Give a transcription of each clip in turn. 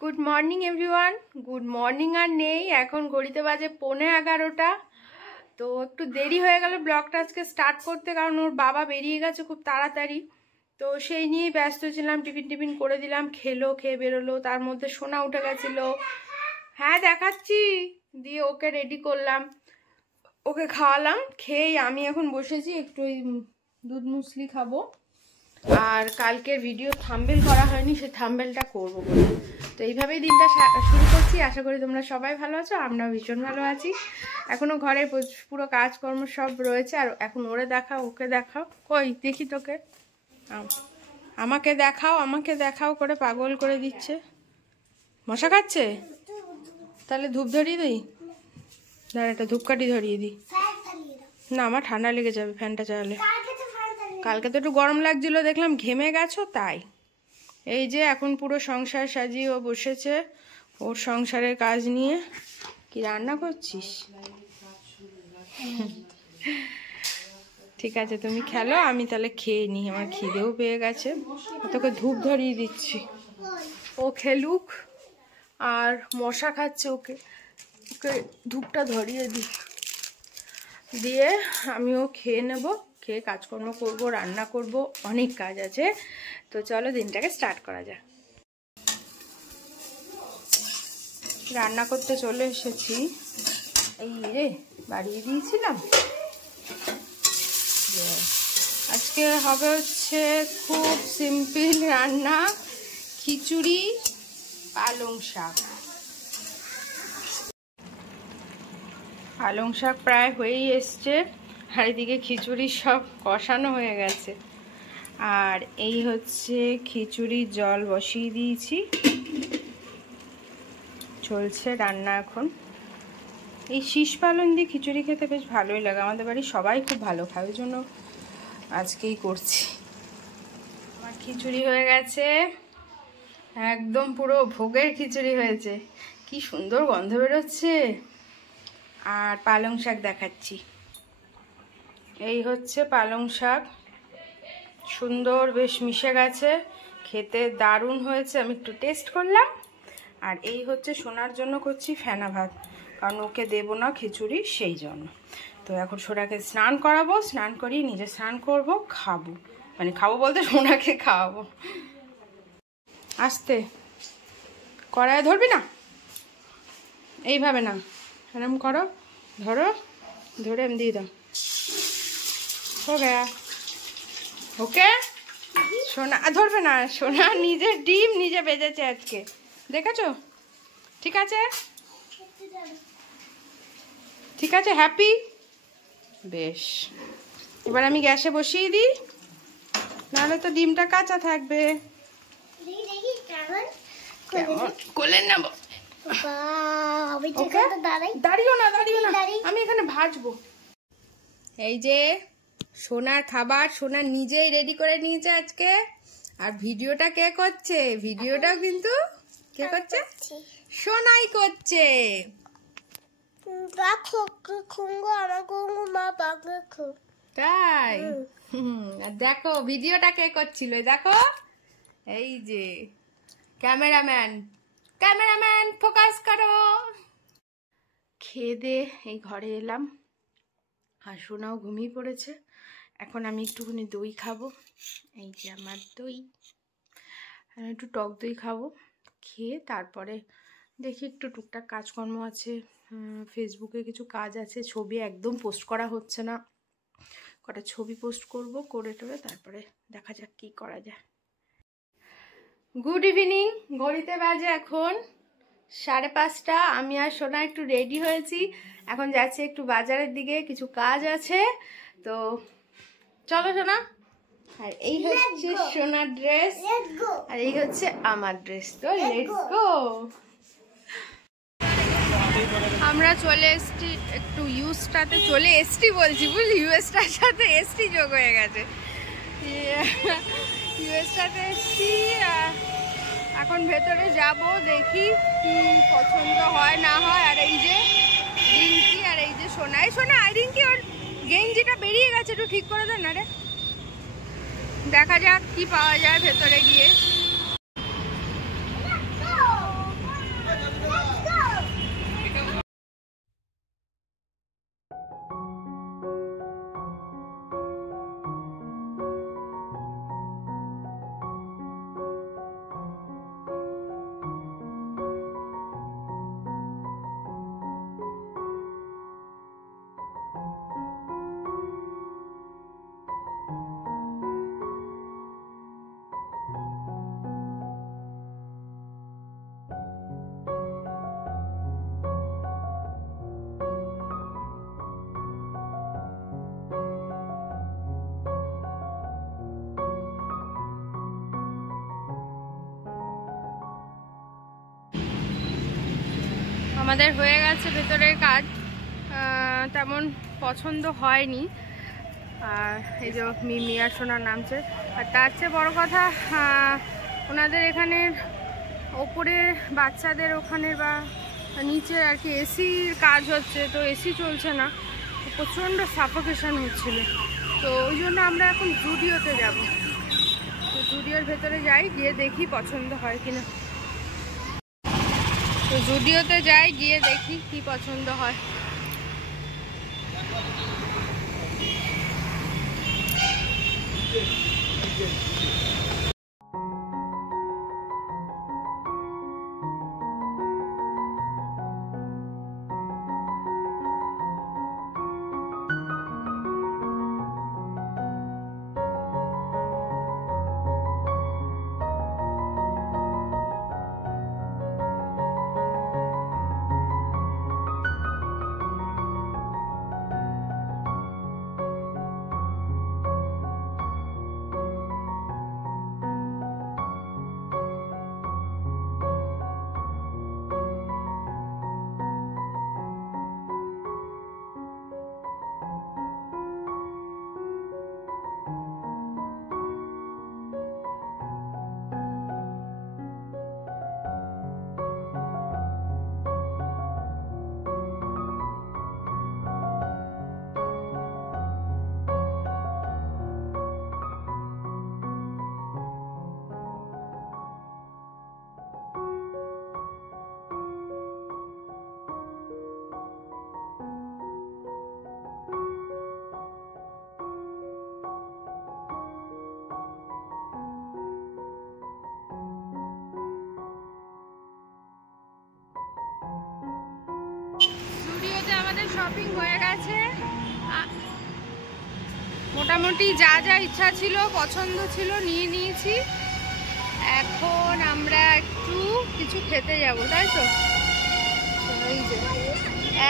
Good morning everyone. Good morning আর নেই, এখন ঘড়িতে বাজে 11:15। তো একটু দেরি হয়ে গেল ব্লগটা আজকে স্টার্ট করতে, কারণ ওর বাবা বেরিয়ে গেছে খুব তাড়াতাড়ি। তো সেই নিয়েই ব্যস্ত ছিলাম, টিফিন করে দিলাম, খেয়ে বেরোলো। তার মধ্যে সোনা উঠে গেছিলো, হ্যাঁ দেখাচ্ছি, দিয়ে ওকে রেডি করলাম, ওকে খাওয়ালাম। খেয়েই আমি এখন বসেছি, একটু ওই দুধ মুসলি খাবো। আর কালকের ভিডিও থাম্বনেল করা হয়নি, সে থাম্বনেলটা করবো বলে। তো এইভাবেই দিনটা শুরু করছি। আশা করি তোমরা সবাই ভালো আছো, আমরাও ভীষণ ভালো আছি। এখনো ঘরের পুরো কাজকর্ম সব রয়েছে। আর এখন ওরে দেখাও, ওকে দেখাও, কই দেখি তোকে, আমাকে দেখাও করে পাগল করে দিচ্ছে। মশা খাচ্ছে, তাহলে ধূপ ধরিয়ে দিই, দাঁড়া একটা ধূপকাঠি ধরিয়ে দিই। না আমার ঠান্ডা লেগে যাবে ফ্যানটা চালালে। কালকে তো একটু গরম লাগছিল, দেখলাম ঘেমে গেছো তাই। এই যে এখন পুরো সংসার সাজিয়ে ও বসেছে ওর সংসারের কাজ নিয়ে। কি রান্না করছিস? ঠিক আছে তুমি খেলো, আমি তাহলে খেয়ে নিই, আমার খিদেও পেয়ে গেছে। তোকে ধূপ ধরিয়ে দিচ্ছি, ও খেলুক। আর মশা খাচ্ছে, ওকে ধূপটা ধরিয়ে দিই, দিয়ে আমিও খেয়ে নেব। খেয়ে কাজকর্ম করব, রান্না করব, অনেক কাজ আছে। তো চলো দিনটাকে স্টার্ট করা যাক। রান্না করতে চলে এসেছি। এই রে বাড়িয়ে দিয়েছিলাম। আজকে হবে হচ্ছে খুব সিম্পল রান্না, খিচুড়ি পালং শাক। পালং শাক প্রায় হয়েই এসছে, আর এদিকে খিচুড়ি সব কষানো হয়ে গেছে। আর এই হচ্ছে খিচুড়ির জল বসিয়ে দিয়েছি, চলছে রান্না এখন। এই শীষ পালং দিয়ে খিচুড়ি খেতে বেশ ভালোই লাগে, আমাদের বাড়ির সবাই খুব ভালো খায়, ওই জন্য আজকেই করছি। আমার খিচুড়ি হয়ে গেছে, একদম পুরো ভোগের খিচুড়ি হয়েছে, কি সুন্দর গন্ধ বেরোচ্ছে। আর পালং শাক দেখাচ্ছি, এই হচ্ছে পালং শাক, সুন্দর বেশ মিশে গেছে, খেতে দারুণ হয়েছে। আমি একটু টেস্ট করলাম। আর এই হচ্ছে সোনার জন্য করছি ফেনা ভাত, কারণ ওকে দেবো না খিচুড়ি, সেই জন্য। তো এখন সোনাকে স্নান করাবো, স্নান করিয়ে নিজে স্নান করব, খাবো, মানে খাবো বলতে সোনাকে খাওয়াবো। আস্তে কড়াইয়ে ধরবি না, এইভাবে না, এরম করো, ধরো, ধরে এম দিয়ে দাও। ওকে সোনা ধরবে না, সোনা নিজের ডিম নিজে বেজেছে আজকে, দেখেছো? ঠিক আছে ঠিক আছে, হ্যাপি। বেশ, এবার আমি গ্যাসে বসিয়ে দিই, নাহলে তো ডিমটা কাঁচা থাকবে। কোলে নেব, দাঁড়িও না, আমি এখানে ভাজবো। এই যে সোনার খাবার সোনা নিজেই রেডি করে নিয়েছে আজকে। আর ভিডিওটা কে করছে? ভিডিওটাও কিন্তু কে করছে? সোনাই করছে। তাই দেখো ভিডিওটা কে করছিল, দেখো এই যে ক্যামেরাম্যান ফোকাস করো। খেয়ে দিয়ে এই ঘরে এলাম, আর সোনাও ঘুমিয়ে পড়েছে। এখন আমি একটুখানি দই খাবো, এই যে আমার দই, একটু টক দই খাবো। খেয়ে তারপরে দেখি একটু টুকটাক কাজকর্ম আছে, ফেসবুকে কিছু কাজ আছে, ছবি একদম পোস্ট করা হচ্ছে না, কটা ছবি পোস্ট করব, করে টোরে তারপরে দেখা যাক কি করা যায়। গুড ইভিনিং, ঘড়িতে বাজে এখন 5:30। আমি আর সোনা একটু রেডি হয়েছি, এখন যাচ্ছি একটু বাজারের দিকে, কিছু কাজ আছে। তো চলো সোনা। আর এই হচ্ছে সোনার ড্রেস, আর এই হচ্ছে আমার ড্রেস। তো লেটস গো। আমরা চলে এসছি একটু ইউএসটাতে, চলে এসছি বলছি, বুঝলি ইউএসটার সাথে এসটি যোগ হয়ে গেছে। ইউএসটাতে এসছি, এখন ভেতরে যাব, দেখি কি পছন্দ হয় না হয়। আর এই যে রিঙ্কি, আর এই যে সোনা, এই সোনা আর রিঙ্কি ওর গেঞ্জিটা বেরিয়ে গেছে, একটু ঠিক করে দেন না রে। দেখা যাক কি পাওয়া যায় ভেতরে গিয়ে। আমাদের হয়ে গেছে ভেতরের কাজ, তেমন পছন্দ হয়নি। আর এই যে মিমি আর সোনা নামছে। আর তার চেয়ে বড় কথা, ওনাদের এখানের ওপরে বাচ্চাদের ওখানে বা নিচে আর কি এসির কাজ হচ্ছে, তো এসি চলছে না, প্রচণ্ড সাফোকেশন হচ্ছিল। তো ওই জন্য আমরা এখন জুডিওতে যাব। তো জুডিওর ভেতরে যাই, গিয়ে দেখি পছন্দ হয় কিনা। তো জুডিওতে যাই, গিয়ে দেখি কি পছন্দ হয়। শপিং হয়ে গেছে, মোটামুটি যা যা ইচ্ছা ছিল পছন্দ ছিল নিয়ে নিয়েছি। এখন আমরা একটু কিছু খেতে যাব, তাই তো? এই যে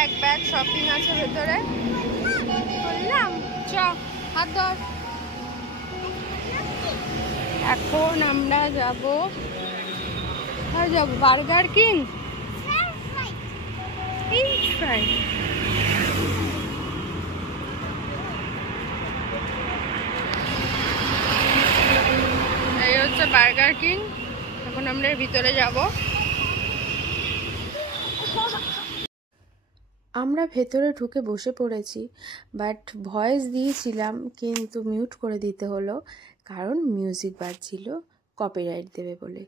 এক ব্যাগ শপিং আছে ভেতরে, বললাম চ হাত ধর। এখন আমরা যাব বার্গার কিং, এই হচ্ছে বার্গার কিং। এখন আমরা ভিতরে যাব। আমরা ভেতরে ঢুকে বসে পড়েছি, বাট ভয়েস দিয়েছিলাম কিন্তু মিউট করে দিতে হলো, কারণ মিউজিক বাজছিল, কপিরাইট দেবে বলে।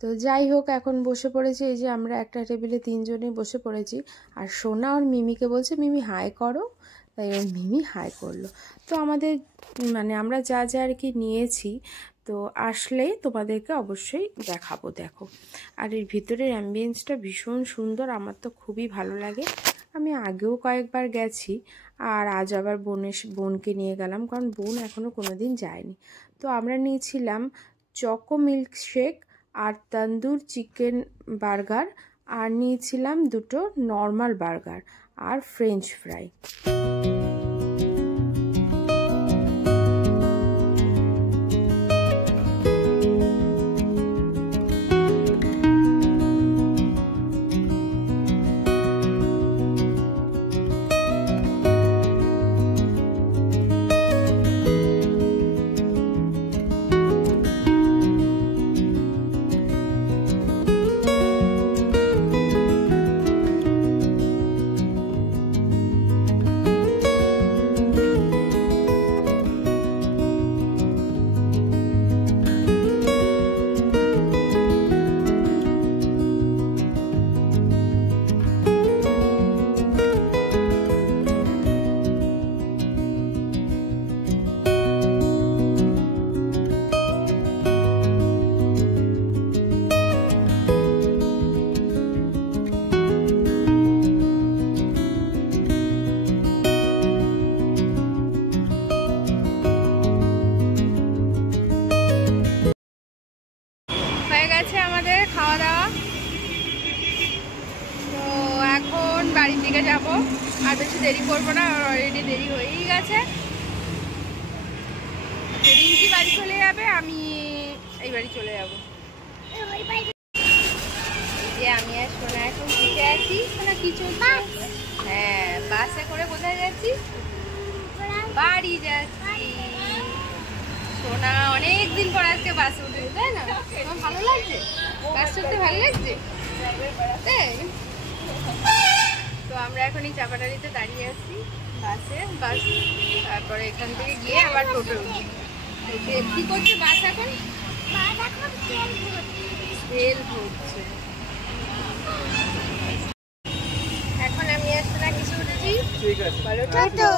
তো যাই হোক, এখন বসে পড়েছি। এই যে আমরা একটা টেবিলে 3 জনেই বসে পড়েছি। আর সোনা আর মিমিকে বলছে মিমি হাই করো, তাই মিমি হাই করলো। তো আমাদের আমরা যা যা আর কি নিয়েছি, তো আসলে তোমাদেরকে অবশ্যই দেখাবো। দেখো, আর এর ভিতরের অ্যাম্বিয়েন্সটা ভীষণ সুন্দর, আমার তো খুবই ভালো লাগে। আমি আগেও কয়েকবার গেছি, আর আজ আবার বোনকে নিয়ে গেলাম, কারণ বোন এখনও কোনো দিন যায়নি। তো আমরা নিয়েছিলাম চকো মিল্ক শেক আর তন্দুর চিকেন বার্গার, আর নিয়েছিলাম 2টো নর্মাল বার্গার আর ফ্রেঞ্চ ফ্রাই। খাওয়া দাওয়া, তো এখন বাড়ির দিকে যাব। আর বেশি দেরি করবো না, অলরেডি দেরি হয়েই গেছে। রিঙ্কি বাড়ি চলে যাবে, আমি এই বাড়ি চলে যাবো। যে আমি আর সোনা এখন পিঠে আছি। সোনা কি চলছে? হ্যাঁ, বাসে করে কোথায় যাচ্ছি? বাড়ি যাচ্ছি। সোনা অনেকদিন পর আজকে বাসে উঠেছে, তাই না? তোমার ভালো লাগছে? বাস চড়তে ভালো লাগছে? তাই? তো আমরা এখন এই চাপাটারিতে দাঁড়িয়ে আছি বাসে। বাস তারপরে এখান থেকে গিয়ে আবার টোটো উঠি। কি করছে বাস এখন? তেল ভরছে। এখন আমি আসতে না কিছু উঠেছি। বলো টোটো।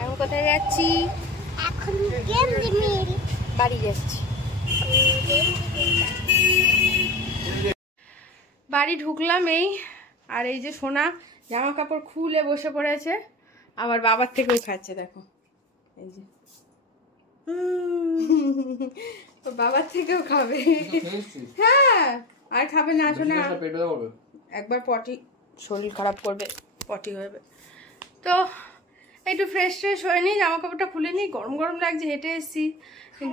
এখন কোথায় যাচ্ছি? এখন বাড়ি যাচ্ছি। বাড়ি ঢুকলাম এই, আর এই যে সোনা জামা কাপড় খুলে বসে পড়েছে, আবার বাবার থেকেও খাচ্ছে। দেখো এই যে তো বাবার থেকেও খাবে। হ্যাঁ, আর খাবে না সোনা, একবার পটি শরীর খারাপ করবে, পটি হবে। তো একটু ফ্রেশ ট্রেশ হয়ে নিই, জামা কাপড়টা খুলে নিই, গরম গরম লাগছে, হেঁটে এসেছি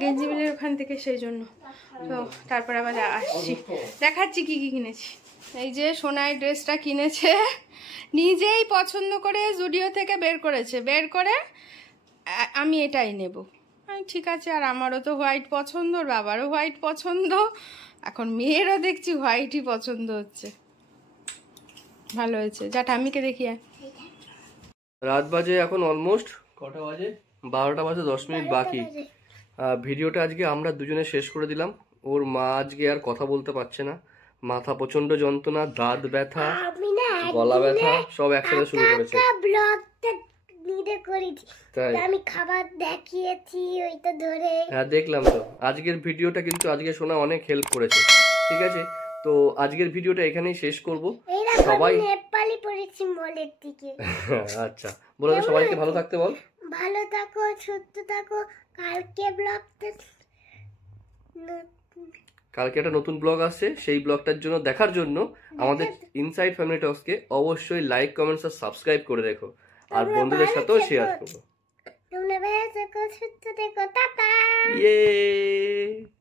গেঞ্জি মিলের ওখান থেকে, সেই জন্য। তো তারপর আবার আসছি, দেখাচ্ছি কি কি কিনেছি। এই যে সোনাই ড্রেসটা কিনেছে, নিজেই পছন্দ করে জুডিও থেকে বের করেছে, বের করে আমি এটাই নেব। ঠিক আছে, আর আমারও তো হোয়াইট পছন্দ, ওর বাবারও হোয়াইট পছন্দ, এখন মেয়েরও দেখছি হোয়াইটই পছন্দ হচ্ছে। ভালো হয়েছে, যা ঠাম্মিকে দেখি। রাত বাজে এখন অলমোস্ট কটা বাজে? 12টা বাজে 10 মিনিট বাকি। ভিডিওটা আজকে আমরা দুজনে শেষ করে দিলাম। ওর মা আজকে আর কথা বলতে পারছে না, মাথা প্রচন্ড যন্ত্রণা, দাঁত ব্যথা, গলা ব্যথা সব একসাথে শুরু করেছে। আমি খাবার দেখিয়েছি ওইটা ধরে। হ্যাঁ দেখলাম তো। আজকের ভিডিওটা কিন্তু আজকে শোনা অনেক হেল্প করেছে। ঠিক আছে, তো আজকের ভিডিওটা এখানেই শেষ করব। সবাই নেপালি পড়েছি মলের দিকে। আচ্ছা, বলে সবাইকে ভালো থাকতে বল। ভালো থাকো, সুস্থ থাকো। কালকে একটা নতুন ব্লগ আসছে, সেই ব্লগটার জন্য দেখার জন্য আমাদের ইনসাইড ফ্যামিলি টক্সকে অবশ্যই লাইক, কমেন্টস আর সাবস্ক্রাইব করে রেখো, আর বন্ধুদের সাথেও শেয়ার করো। তোমরা ভালো থাকো, সুস্থ থাকো, টাটা। ইয়ে।